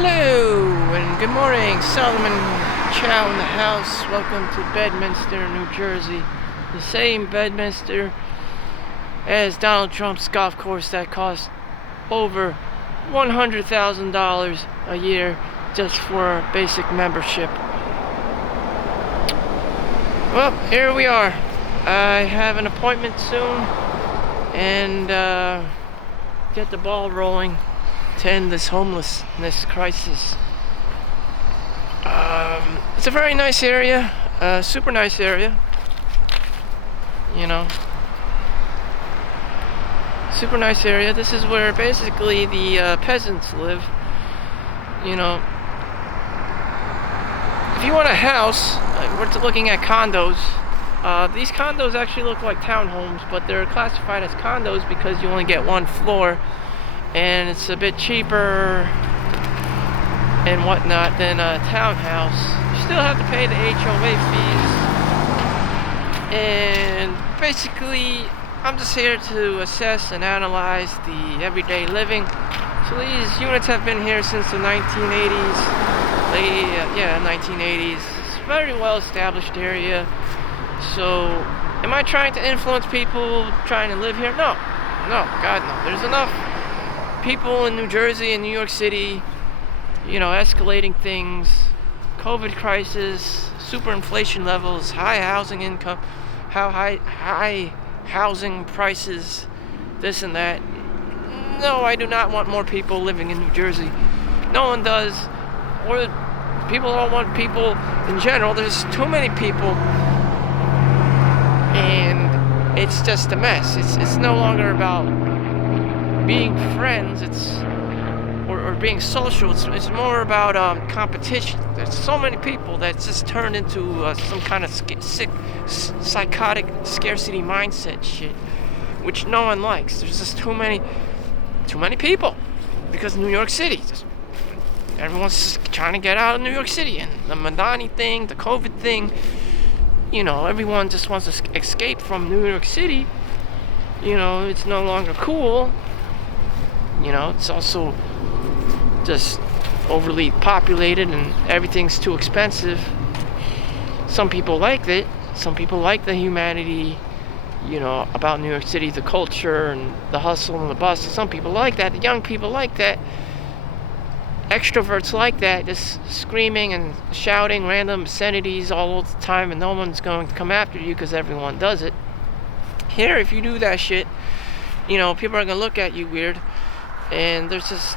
Hello and good morning. Solomon Chau in the house. Welcome to Bedminster, New Jersey. The same Bedminster as Donald Trump's golf course that costs over $100,000 a year just for a basic membership. Well, here we are. I have an appointment soon and get the ball rolling to end this homelessness crisis. It's a very nice area, super nice area, super nice area. This is where basically the peasants live. If you want a house, we're looking at condos. These condos actually look like townhomes, but they're classified as condos because you only get one floor. And it's a bit cheaper and whatnot than a townhouse. You still have to pay the HOA fees. And basically, I'm just here to assess and analyze the everyday living. So these units have been here since the 1980s. 1980s. It's a very well established area. So, am I trying to influence people trying to live here? No, God no. There's enough people in New Jersey and New York City, escalating things, COVID crisis, super inflation levels, high housing income, high housing prices, this and that. No, I do not want more people living in New Jersey. No one does. Or people don't want people in general. There's too many people, and it's just a mess. It's no longer about being friends, or being social. It's more about competition. There's so many people that's just turned into some kind of sick, psychotic scarcity mindset shit, which no one likes. There's just too many people because New York City. Everyone's just trying to get out of New York City, and the Madani thing, the COVID thing. Everyone just wants to escape from New York City. It's no longer cool. It's also just overly populated and everything's too expensive. Some people like it. Some people like the humanity, about New York City, the culture and the hustle and the bustle. Some people like that. The young people like that. Extroverts like that, just screaming and shouting random obscenities all the time, and no one's going to come after you because everyone does it. Here, if you do that shit, people are going to look at you weird. And there's just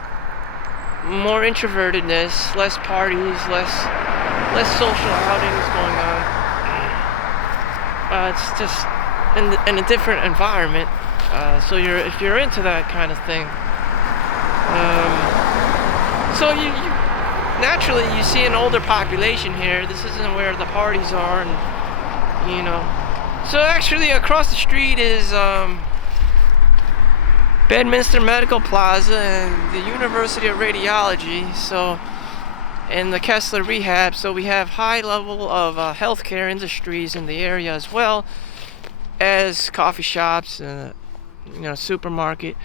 more introvertedness, less parties, less social outings going on. It's just in a different environment. So if you're into that kind of thing, so you naturally you see an older population here. This isn't where the parties are, and So actually, across the street is Bedminster Medical Plaza and the University of Radiology, and the Kessler Rehab. So we have high level of healthcare industries in the area, as well as coffee shops, supermarket.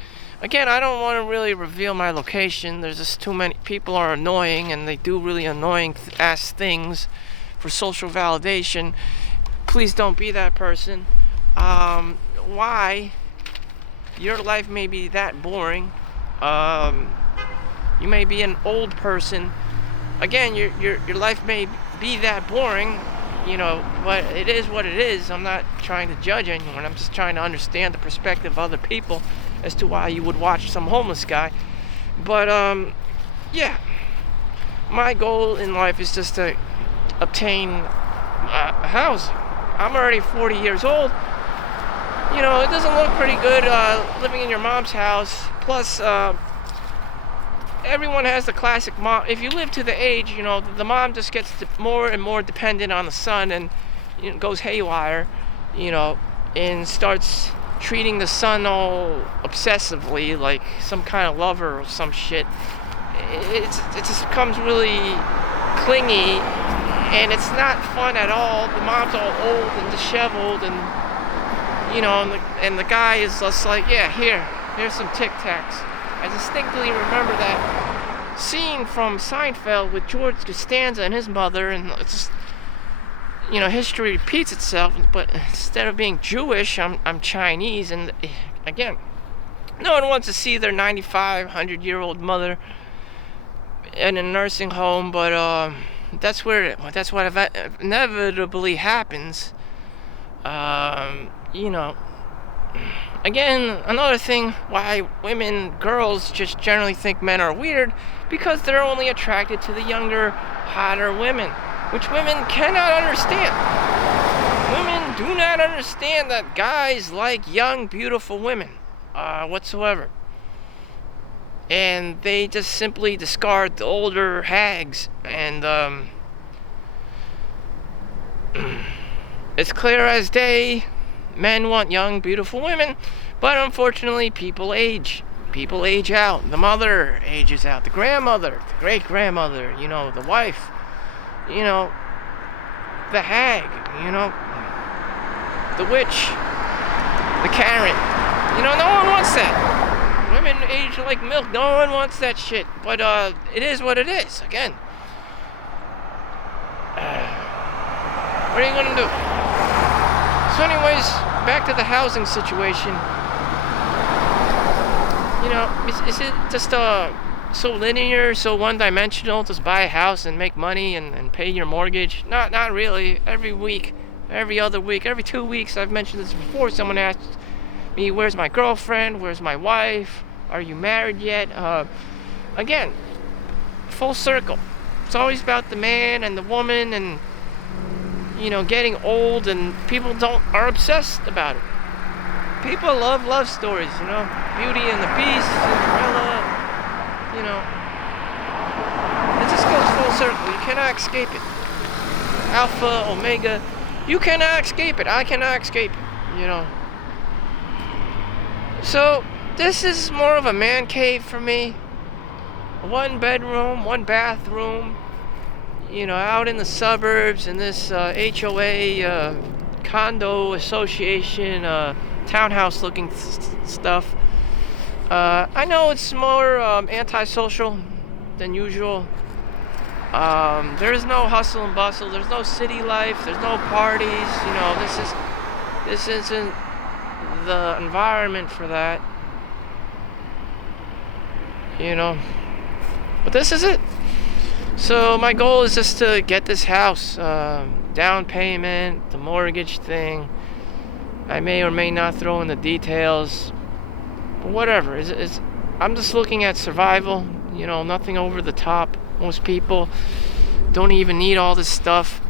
Again, I don't want to really reveal my location. There's just too many people are annoying, and they do really annoying ass things for social validation. Please don't be that person. Why? Your life may be that boring. You may be an old person. Again, your life may be that boring, but it is what it is. I'm not trying to judge anyone. I'm just trying to understand the perspective of other people as to why you would watch some homeless guy. But my goal in life is just to obtain a house. I'm already 40 years old. It doesn't look pretty good living in your mom's house. Plus, everyone has the classic mom. If you live to the age, the mom just gets more and more dependent on the son, and goes haywire, and starts treating the son all obsessively like some kind of lover or some shit. It just becomes really clingy, and it's not fun at all. The mom's all old and disheveled, and and the guy is just like, yeah, here's some Tic Tacs. I distinctly remember that scene from Seinfeld with George Costanza and his mother, and it's just, history repeats itself, but instead of being Jewish, I'm Chinese, and again, no one wants to see their 95, 100-year-old mother in a nursing home, but that's what inevitably happens. Again, another thing why girls just generally think men are weird, because they're only attracted to the younger, hotter women, which women cannot understand. Women do not understand that guys like young, beautiful women whatsoever. And they just simply discard the older hags. And it's clear as day, men want young, beautiful women, but unfortunately, people age. People age out. The mother ages out. The grandmother, the great-grandmother, the wife, the hag, the witch, the Karen. No one wants that. Women age like milk. No one wants that shit. But it is what it is. Again, what are you gonna do? So, anyways, back to the housing situation. Is it just so linear, so one-dimensional? Just buy a house and make money and pay your mortgage? Not really. Every week, every other week, every 2 weeks, I've mentioned this before, someone asks me, where's my girlfriend? Where's my wife? Are you married yet? Again, full circle. It's always about the man and the woman, and getting old, and people are obsessed about it. People love love stories, Beauty and the Beast, Cinderella, It just goes full circle. You cannot escape it. Alpha, Omega, you cannot escape it. I cannot escape it, So, this is more of a man cave for me. 1 bedroom, 1 bathroom, out in the suburbs, in this HOA condo association, townhouse looking stuff. I know it's more antisocial than usual. There is no hustle and bustle. There's no city life. There's no parties. This isn't the environment for that. But this is it. So my goal is just to get this house, down payment, the mortgage thing. I may or may not throw in the details, but whatever. I'm just looking at survival. Nothing over the top. Most people don't even need all this stuff.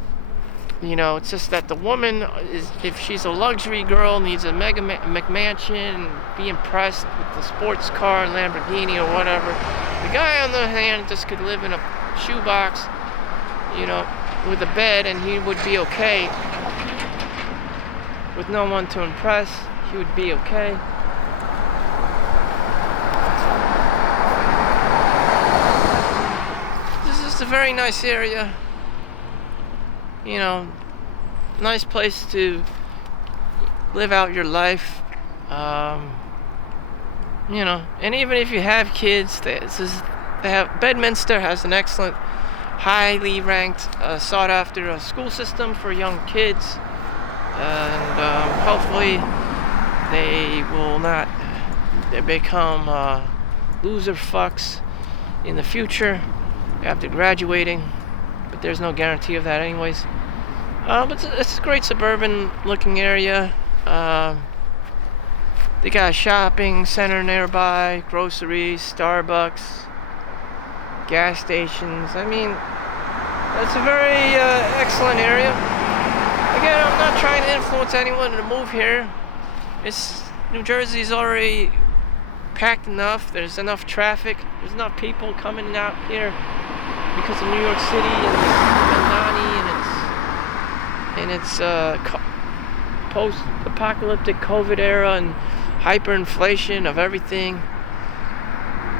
It's just that the woman if she's a luxury girl, needs a mega McMansion, be impressed with the sports car, Lamborghini or whatever. The guy on the other hand just could live in a shoebox, with a bed, and he would be okay. With no one to impress, he would be okay. This is a very nice area. Nice place to live out your life. And even if you have kids, Bedminster has an excellent, highly ranked, sought after school system for young kids. And hopefully they will not become loser fucks in the future after graduating. But there's no guarantee of that anyways. But it's a great suburban looking area. They got a shopping center nearby, groceries, Starbucks, gas stations. It's a very excellent area. Again, I'm not trying to influence anyone to move here. New Jersey's already packed enough. There's enough traffic. There's enough people coming out here because of New York City and Milani and its post-apocalyptic COVID era and hyperinflation of everything.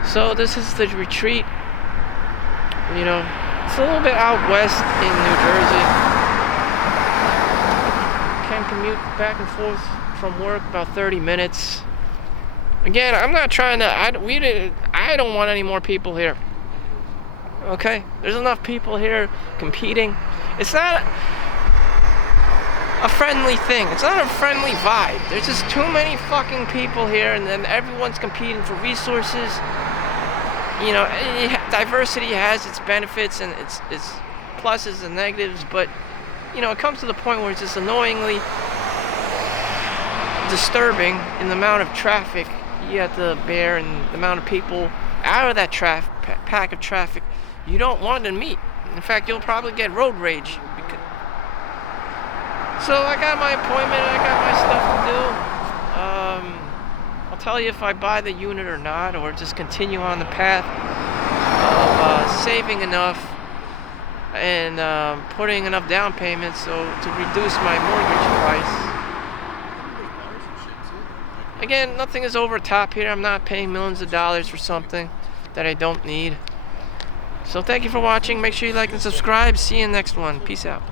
So this is the retreat. It's a little bit out west in New Jersey. Can commute back and forth from work about 30 minutes. Again, I'm not trying to. I don't want any more people here. Okay? There's enough people here competing. It's not a friendly thing. It's not a friendly vibe. There's just too many fucking people here, and then everyone's competing for resources. You know, diversity has its benefits and its pluses and negatives, but you know, it comes to the point where it's just annoyingly disturbing in the amount of traffic you have to bear and the amount of people out of that pack of traffic you don't want to meet. In fact, you'll probably get road rage. So I got my appointment, I got my stuff to do. I'll tell you if I buy the unit or not, or just continue on the path of saving enough and putting enough down payments so to reduce my mortgage price. Again, nothing is over top here. I'm not paying millions of dollars for something that I don't need. So thank you for watching. Make sure you like and subscribe. See you in the next one. Peace out.